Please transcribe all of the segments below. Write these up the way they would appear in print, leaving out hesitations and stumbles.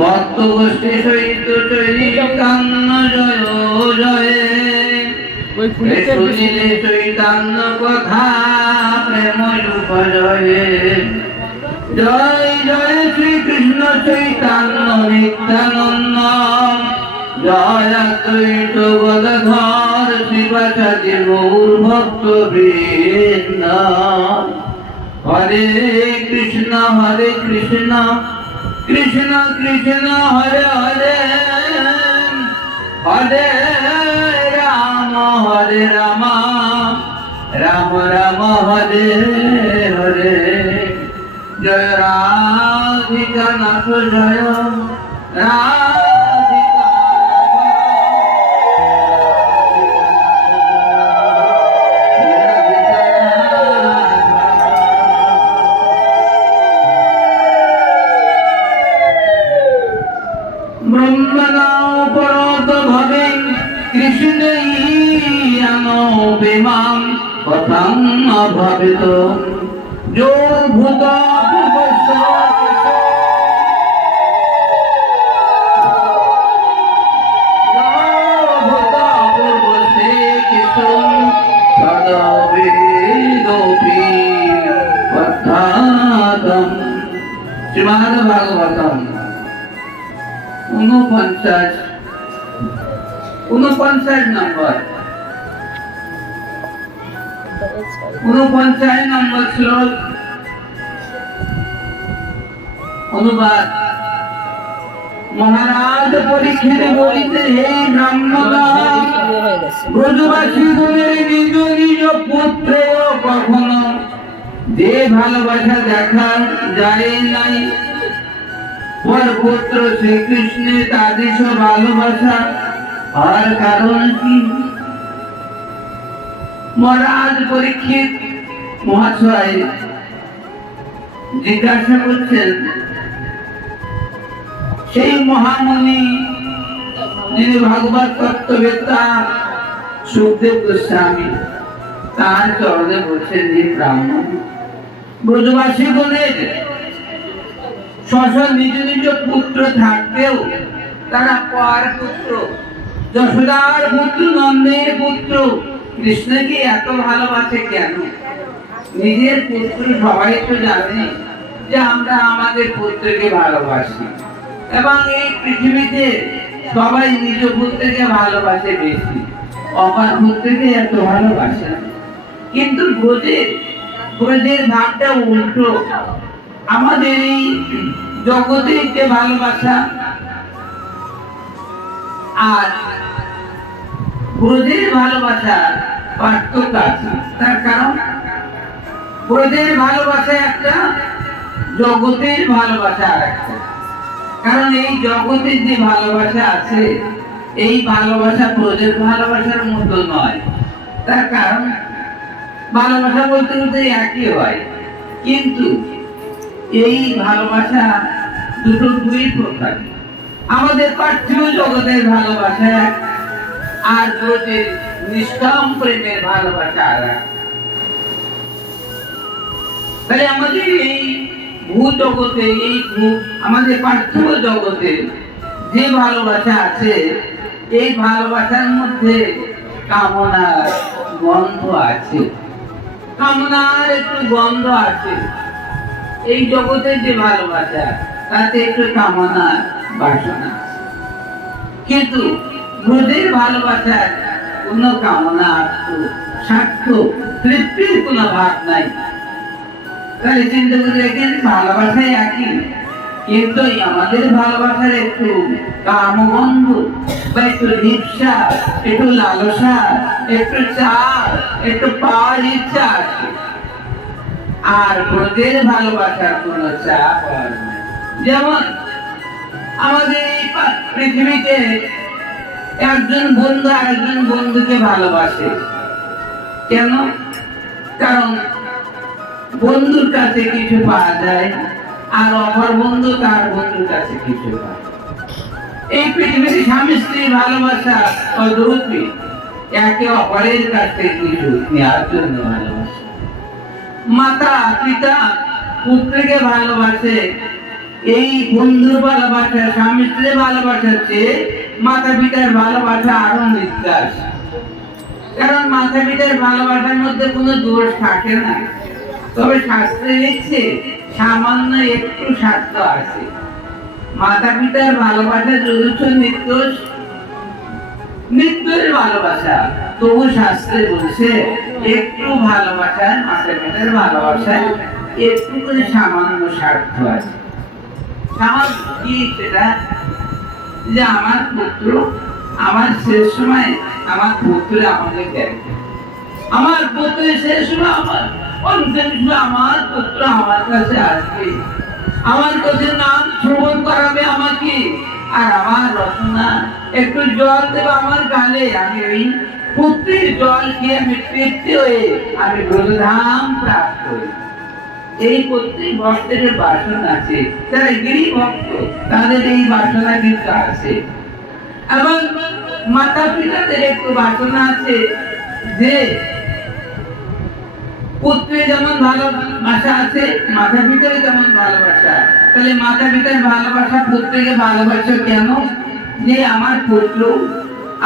ভক্তগোষ্ঠী সহিত চৈতন্য জয় জয়ে শুনিলে চৈতন্য কথা প্রেম রূপ জয়ে জয় জয় শ্রীকৃষ্ণ চৈতন্য নিত্যানন্দ জয় অদ্বৈত গদাধর শিবাচার্য গৌর ভক্ত বৃন্দ হরে কৃষ্ণ কৃষ্ণ কৃষ্ণ হরে হরে হরে রাম রাম রাম হরে হরে জয় রাধিকা নাথ জয় রাধিকা ব্রহ্মণাও পরত ভবে কৃষ্ণৈয়ানো বিমাম কথাং অভাবিত যো ভূত শ্রীমদ ভাগবতম 49 নম্বর 49 নম্বর শ্লোক অনুবাদ মহারাজ পরীক্ষিত বলিতে হে ব্রাহ্মণ ব্রজবাসীগণের নিজ নিজ পুত্র কখনো যে ভালোবাসা দেখা যায় নাই ওর পুত্র শ্রীকৃষ্ণের তাদের ভালোবাসা আর কারণ কি? মহারাজ পরীক্ষিত মহাশয় জিজ্ঞাসা করছেন সেই মহামুনি যিনি ভাগবত তত্ত্ববেত্তা সুখদেব গোস্বামী তার চরণে বলছেন যে ব্রাহ্মণ ব্রজবাসী গণের নিজ নিজ পুত্র থাকতেও তারা পর পুত্র যশোদার পুত্র নন্দের পুত্র কৃষ্ণকে এত ভালোবাসে কেন? নিজের পুত্র সবাই তো জানে যে আমরা আমাদের পুত্রকে ভালোবাসি এবং এই পৃথিবীতে সবাই নিজ পুত্রকে ভালোবাসে বেশি, অপর পুত্রকে এত ভালোবাসে না। কিন্তু ব্রজের ভাবটা উল্টো। আমাদের এই জগতে যে ভালোবাসা আর ব্রজের ভালোবাসা পার্থক্য আছে। তার কারণ ব্রজের ভালোবাসা একটা, জগতের ভালোবাসা আর একটা। কারণ এই জগতের যে ভালোবাসা আছে এই ভালোবাসা ব্রজের ভালোবাসার মতো নয়। তার কারণ ভালোবাসা বলতে বলতে একই হয়, কিন্তু এই ভালোবাসা দুটো দুই প্রকার। আমাদের পার্থিব জগতের ভালোবাসা আর ব্রজের নিষ্কাম প্রেমের ভালোবাসা আর। তাহলে আমাদের এই ভূ জগতে আমাদের পার্থিব জগতে যে ভালোবাসা আছে এই ভালোবাসার মধ্যে কামনার গন্ধ আছে, কামনার একটু গন্ধ আছে। এই জগতের যে ভালোবাসা তাতে একটু কামনা বাসনা, কিন্তু ব্রজের ভালোবাসার কোন কামনা স্বার্থ তৃপ্তির কোন ভাব নাই। তাহলে চিন্তা করে দেখেন ভালোবাসায় একই, কিন্তু আমাদের ভালোবাসার একটু কামগন্ধ বা একটু হিংসা, একটু লালসা, একটু চাপ, একটু পাওয়ার ইচ্ছা আছে। আর ব্রজের ভালোবাসার কোন চাপ আর নাই। যেমন আমাদের এই পৃথিবীতে একজন বন্ধু আরেকজন বন্ধুকে ভালোবাসে কেন? কারণ বন্ধুর কাছে কিছু পাওয়া যায় আর অপর বন্ধু তার বন্ধুর কাছে কিছু পায়। এই পৃথিবীতে স্বামী স্ত্রী ভালোবাসা অদ্রুপী, একে অপরের কাছে কিছু নেওয়ার জন্য ভালোবাসা। মাতা পিতা পুত্রকে ভালোবাসে, এই বন্ধুর ভালোবাসা, স্বামী স্ত্রীর ভালোবাসার চেয়ে মাতা পিতার ভালোবাসা আরো নির্যাস। কারণ মাতা পিতার ভালোবাসার মধ্যে কোনো দোষ থাকে না, তবে শাস্ত্রে লিখছে সামান্য একটু স্বার্থ আছে। মাতা পিতার ভালোবাসা যদিও নির্দোষ, নির্দোষ ভালোবাসা, তবু শাস্ত্রে বলছে একটু ভালোবাসায়, মাতা পিতার ভালোবাসায় একটু করে সামান্য স্বার্থ আছে। সামান্য কি সেটা, যে আমার পুত্র আমার শেষ সময় আমার পুত্র আমাকে দেয়, আমার পুত্রের শেষ সময় আমার অন্তিম সময় আমার পুত্র আমার কাছে আসবে, আমার কাছে নাম শ্রবণ করাবে আমাকে, আর আমার রচনা একটু জল দেবে আমার গালে, আমি ওই পুত্রের জল খেয়ে আমি তৃপ্তি হয়ে আমি ব্রজধাম প্রাপ্ত হই। এই প্রত্যেক ভক্তের বাসনা আছে, যারা গিরি ভক্ত তাদের এই বাসনা কিন্তু আছে। এবং মাতা পিতাদের একটু বাসনা আছে যে পুত্রের যেমন ভালোবাসা আছে, মাতা পিতার যেমন ভালোবাসা, তাহলে মাতা পিতার ভালোবাসা পুত্রকে ভালোবাসা কেন? যে আমার পুত্র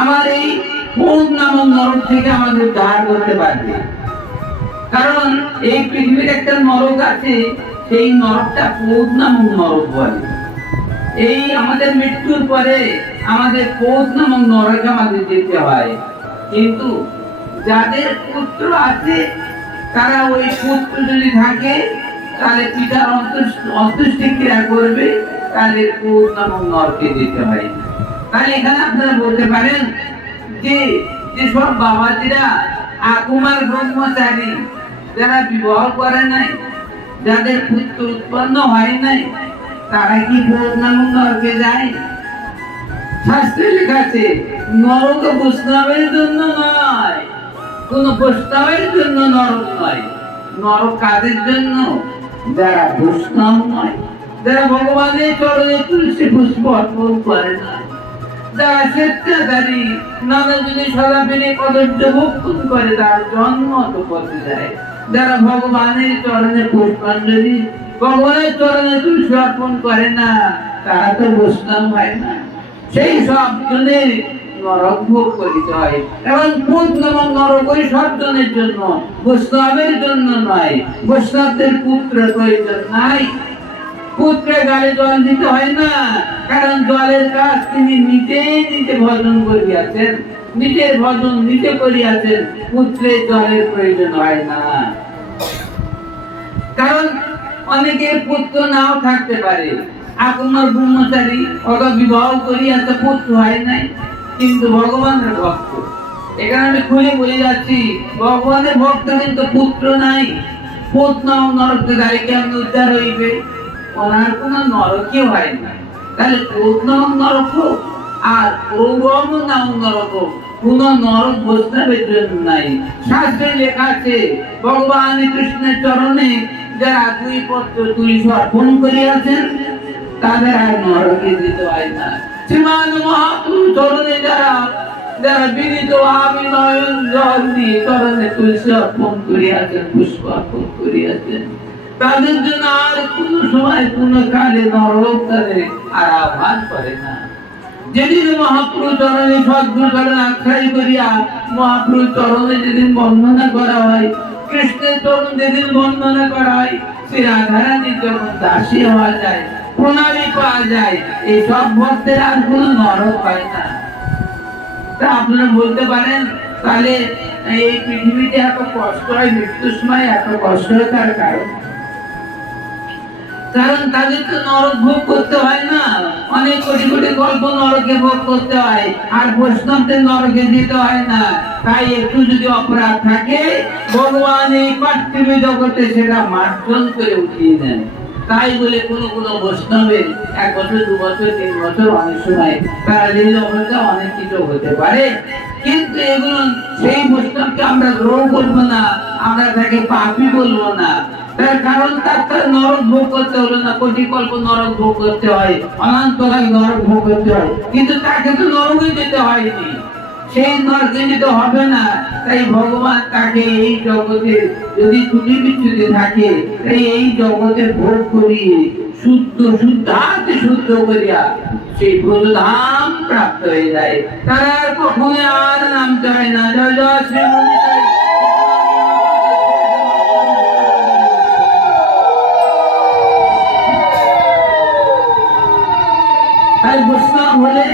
আমার এই কোন নামক নরক থেকে আমাদের উদ্ধার করতে পারবে। কারণ এই পৃথিবীর একটা নরক আছে, সেই নরকটা কোদ নামক নরক বলে। এই আমাদের মৃত্যুর পরে আমাদের কোদ নামক নরকে আমাদের যেতে হয়, কিন্তু যাদের পুত্র আছে তারা ওই পুত্র যদি থাকে তাহলে পিতার অন্ত্যেষ্টি ক্রিয়া করবে, তাদের কোদ নামক নরকে যেতে হয়। তাহলে এখানে আপনারা বলতে পারেন যে যেসব বাবাজিরা আকুমার ব্রহ্মচারী, যারা বিবাহ করে নাই, যাদের পুত্র উৎপন্ন হয় নাই, তারা কি কোদ নামক নরকে যায়? শাস্ত্রে লেখা আছে নরক বৈষ্ণবের জন্য নয়, কোন বৈষ্ণবের জন্য নরক নয়। নরক কাদের জন্য? যারা বৈষ্ণব নয়, যারা ভগবানের চরণে তুলসী পুষ্প অর্পণ করে না, যারা স্বেচ্ছাচারী নানা যদি সদাপিনে কদর্য ভক্ষণ করে, তার জন্ম তো করতে যায়। যারা ভগবানের চরণে পুষ্পাঞ্জলি, ভগবানের চরণে তুলসী অর্পণ করে না, তারা তো বৈষ্ণব হয় না। সেই সব জনের নরক ভোগ করিতে হয়। এবং পুত্র নরক ওই সব জনের জন্য, বৈষ্ণবের জন্য নয়। বৈষ্ণবদের পুত্র প্রয়োজন নাই, পুত্রের গালে জল দিতে হয় না, কারণ জলের কাজ তিনি নিজে ভজন করিয়াছেন, নিজের ভজন নিজে করিয়াছেন, পুত্রের জলের প্রয়োজন হয় না। কারণ অনেকের পুত্র নাও থাকতে পারে, আপনার ব্রহ্মচারী অত বিবাহ করিয়াছে, পুত্র হয় নাই, কিন্তু ভগবানের ভক্ত। এখানে আমি খুলে বলে যাচ্ছি, ভগবানের ভক্ত কিন্তু পুত্র নাই, পুত্র নরক গাড়ি কেমন উদ্ধার হইবে? ওনার কোন নরকই হয় না। তাহলে পুত্র নরক আর প্রভম নাম নরক, কোন নরক বৈষ্ণবের জন্য নাই। শাস্ত্রে লেখা আছে ভগবান কৃষ্ণের চরণে যারা দুই পত্র তুলসী অর্পণ করিয়াছেন তাদের আর নরকে যেতে হয় না। শ্রীমান মহাপ্রভু চরণে যারা যারা বিনীত আমি নয়ন জল দিয়ে চরণে তুলসী অর্পণ করিয়াছেন, পুষ্প অর্পণ করিয়াছেন, তাদের জন্য আর কোন সময় কোন কালে নরক তাদের আর আহ্বান করে না। যেদিন মহাপ্রভু চরণে সদ্গুরু চরণে আখ্যায়ী করিয়া মহাপ্রভু চরণে যেদিন বন্দনা করা হয়, কৃষ্ণের চরণ যেদিন বন্দনা করা হয়, শ্রী রাধারানীর যখন দাসী হওয়া যায়, প্রণালী পাওয়া যায়, এই সব ভক্তের আর কোন নরক হয় না। তা আপনারা বলতে পারেন তাহলে এই পৃথিবীতে এত কষ্ট হয়, মৃত্যুর সময় এত কষ্ট হয়, তার কারণ তাদের তো নরক ভোগ করতে হয় না, অনেক কোটি কোটি গল্প নরকে ভোগ করতে হয়, আর বৈষ্ণবদের নরকে দিতে হয় না। তাই একটু যদি অপরাধ থাকে, ভগবান এই পার্থিব জগতে সেটা মার্জন করে উঠিয়ে দেন। তাই বলে কোন বৈষ্ণবের 1 বছর 2 বছর 3 বছর অনেক সময় তারা লীল অবস্থা অনেক কিছু হতে পারে, কিন্তু এগুলো সেই বৈষ্ণবকে আমরা গ্রহণ করবো না, আমরা তাকে পাপী বলবো না। তার কারণ তার নরক ভোগ করতে হলো না, কোটি কল্প নরক ভোগ করতে হয়, অনন্তকাল নরক ভোগ করতে হয়, কিন্তু তাকে তো নরকে যেতে হয়নি। সেই নরকে তো হবে না। তাই ভগবান তাকে এই জগতে যদি ত্রুটি বিচ্যুতি থাকে, তাই এই জগতে ভোগ করিয়ে শুদ্ধাতে শুদ্ধ করিয়া সেই ব্রজধাম প্রাপ্ত হয়ে যায়। তারা আর কখনো আর নামতে হয় না। জয় জয় শ্রী মন্দির। আর বৈষ্ণব হলে